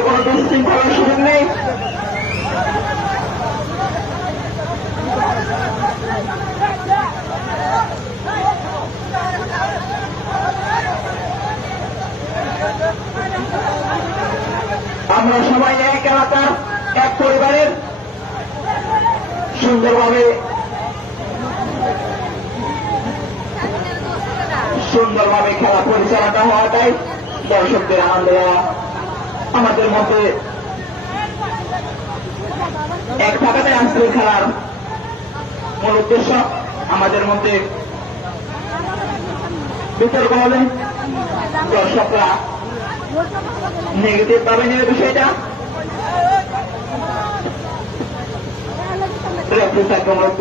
মাঠে কোনো বিশৃঙ্খলার সুযোগ নেই। আমরা সবাই এক এলাকার এক পরিবারের সুন্দরভাবে খেলা পরিচালনা হওয়াটাই দর্শকদের আনন্দ দেওয়া। আমাদের মধ্যে এক থাকাটাই আজকের খেলার মূল উদ্দেশ্য। আমাদের মধ্যে বিতর্ক হলে দর্শকরা নেগেটিভ ভাবে নেবে বিষয়টা। রেফারি